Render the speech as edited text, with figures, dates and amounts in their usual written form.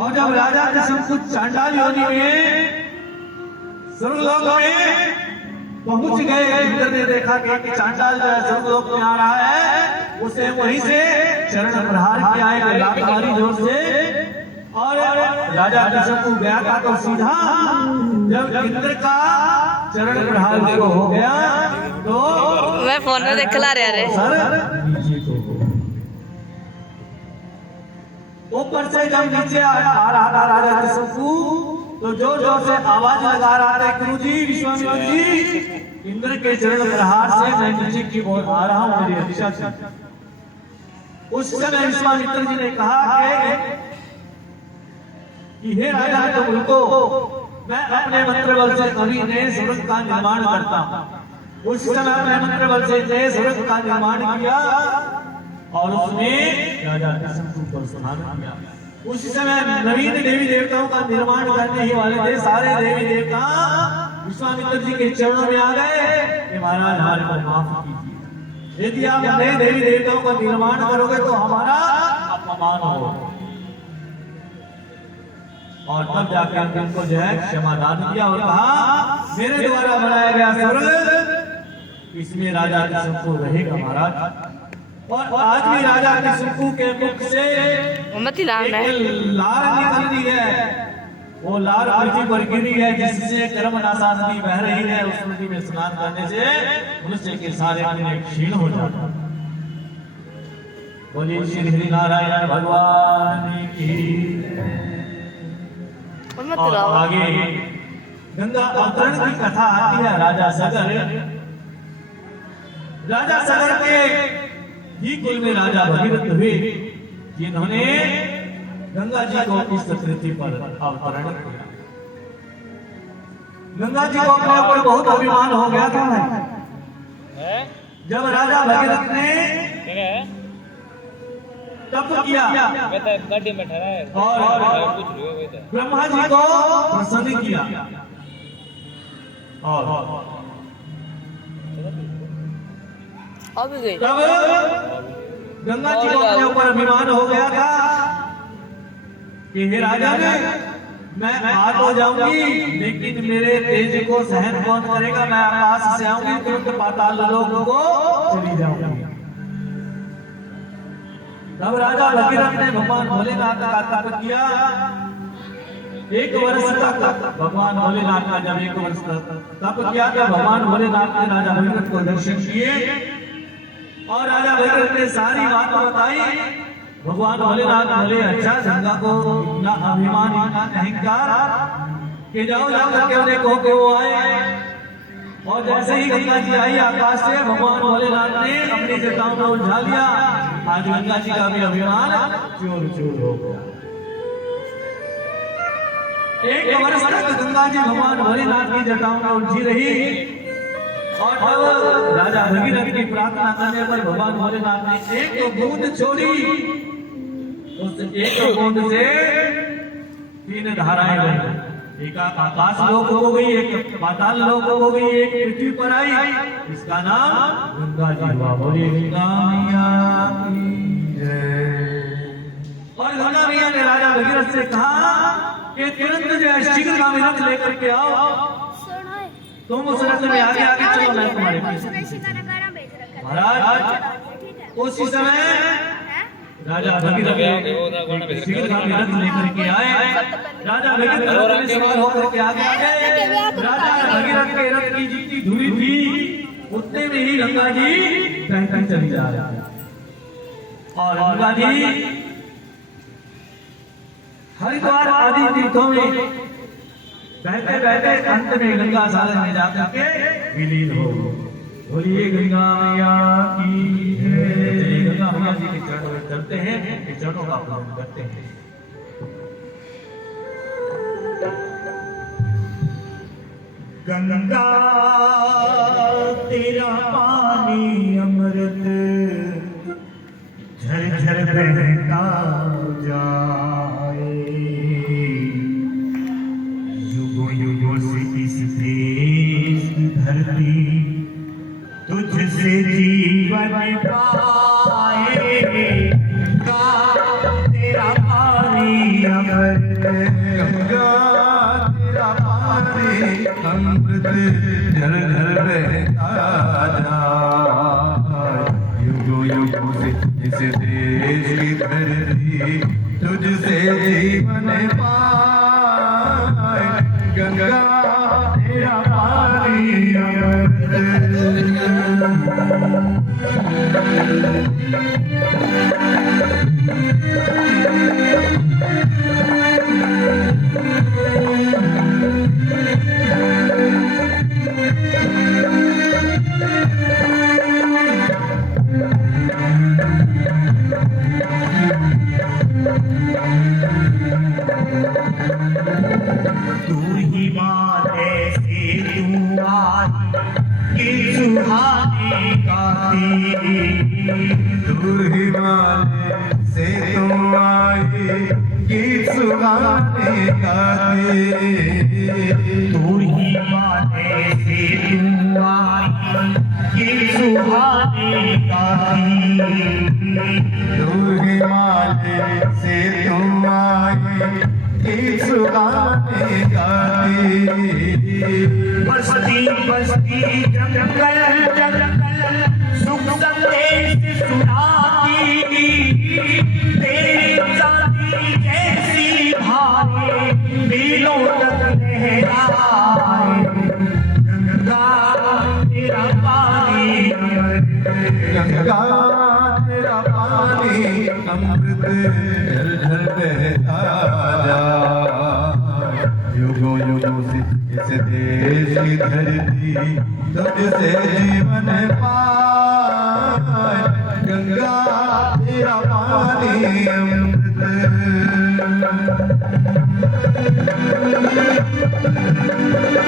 और जब राजा के सब कुछ चांडाल योनि में स्वर्गलोक में पहुंच गए, इंद्र ने देखा कि चांडाल जो है स्वर्गलोक में आ रहा है, उसे वहीं से चरण प्रहार किया है लात मारी जोर से। और राजा ऋषभ को गया था तो सीधा जब इंद्र का चरण प्रहार जो हो गया तो मैं फोन में देख ला रहा सर नीचे को ऊपर से जब नीचे आ रहा था राजा ऋषभ को, तो जोर जोर से आवाज लगा रहा था, गुरुजी विश्वामित्र जी इंद्र के चरण प्रहार से मैं नीचे की ओर आ रहा हूं, मेरी रक्षा से। उस समय विश्वामित्र जी ने कहा कि हे राजा तुम रुको, मैं अपने मंत्र बल से अभी नए स्वर्ग का निर्माण करता हूं। उस समय अपने मंत्र बल से नए स्वर्ग का निर्माण किया और उसमें राजा ऋषभ को स्थान किया। उस समय नवीन देवी देवताओं का निर्माण करने ही वाले थे, सारे देवी देवता विश्वामित्र जी के चरणों में आ गए कि महाराज हमारे को माफ कीजिए, यदि आप नए देवी देवताओं का निर्माण करोगे तो हमारा अपमान होगा। और तब जाकर उनको जो है क्षमादान किया और कहा मेरे द्वारा बनाया गया स्वर्ग इसमें राजा ऋषभ को रहेगा महाराज। और आज भी राजा ऋषभ के मुख से लार निकलती है, वो लार पृथ्वी पर गिरी है जिससे कर्म नाशादि बह रही है। उस नदी में स्नान करने से मनुष्य के सारे अंग क्षीण हो जाते हैं। बोलिए श्री हरि नारायण भगवान की। और आगे गंगा अवतरण की कथा आती है। राजा सगर के ही कुल में राजा भगीरथ हुए, जिन्होंने गंगा जी को इस पृथ्वी पर अवतरण किया। गंगा जी को अपने ऊपर बहुत अभिमान हो गया था जब राजा भगीरथ ने तप किया और ब्रह्मा जी को प्रसन्न किया और तब गंगा जी को अपने ऊपर अभिमान हो गया था कि हे राजा ने मैं आ तो जाऊंगी लेकिन मेरे तेज को सहन कौन करेगा, मैं आकाश से आऊंगी तुरंत पाताल लोक को चली जाऊंगी। तब राजा भगीरथ ने भगवान भोलेनाथ का तप किया 1 वर्ष तक। भगवान भोलेनाथ का जब 1 वर्ष तक तप किया तो भगवान भोलेनाथ ने राजा भगीरथ को दर्शन किए और राजा भगीरथ ने सारी बात बताई। भगवान भोलेनाथ बोले अच्छा गंगा को इतना अभिमान इतना अहंकार कि जाओ जाओ करके उन्हें कहो कि वो आए। और जैसे ही गंगा जी आई आकाश से भगवान भोलेनाथ ने अपनी जटाओं को उठा लिया। आज गंगा जी का भी अभिमान चूर चूर हो गया। 1 वर्ष तक गंगा जी भगवान भोलेनाथ की जटाओं में उलझी रही और तब राजा भगीरथ की प्रार्थना करने पर भगवान भोलेनाथ ने एक बूंद छोड़ी। उस एक बूंद से 3 धाराएं बनी, एक आकाश लोक हो गई, एक पाताल लोक हो गई, एक पृथ्वी पर आई। इसका नाम गंगा जी हुआ। बोलिए गंगा मैया की जय। और गंगा मैया ने राजा भगीरथ से कहा कि तुरंत जो है शीघ्र गामी रथ लेकर के आओ, तुम उस रथ में आगे आगे चलो, मैं तुम्हारे पीछे। महाराज उसी समय राजा भगीरथ शीघ्र गामी रथ लेकर के आए। राजा भगीरथ रथ में सवार होकर के आगे आए। राजा भगीरथ के रथ की जितनी धुरी थी उतने में ही गंगा जी बहती चली जा रही है। और गंगा जी हरिद्वार आदि तीर्थों में बहते बहते अंत में गंगा सागर में जाकर के विलीन हो। बोलिए गंगा मैया की जय। गंगा मैया जी के चरणों में चलते हैं, के चरणों का पूजन करते हैं। गंगा तेरा पानी अमृत झरझर बहता जाए, युगों युगों से इस देश की धरती तुझसे जीवन पाए। तेरा पानी अमृत अमृत गंगा तेरा पानी अमृत जल जल बहता जाए। युगों युगों से इस देश की धरती तुझसे जीवन पाए। गंगा तेरा पानी अमृत। तू ही बात ऐसी तू आई कि सुहाने गाती। तू हिमालय से तुम आई कि सुहाने गाती। तू ही बात ऐसी तू आई कि सुहाने गाती। तू हिमालय से तुम आई कि सुहाने गाती। बस्ती बस्ती जंगल जंगल सुख संदेश सुनाती। तेरी चांदी जैसी भारे मीलों तक लहराए। गंगा तेरा पानी अमृत। गंगा तेरा पानी अमृत जल जल बहता जाए। युगों युगों से इस देश की धरती तुझसे जीवन पाए। गंगा तेरा पानी अमृत।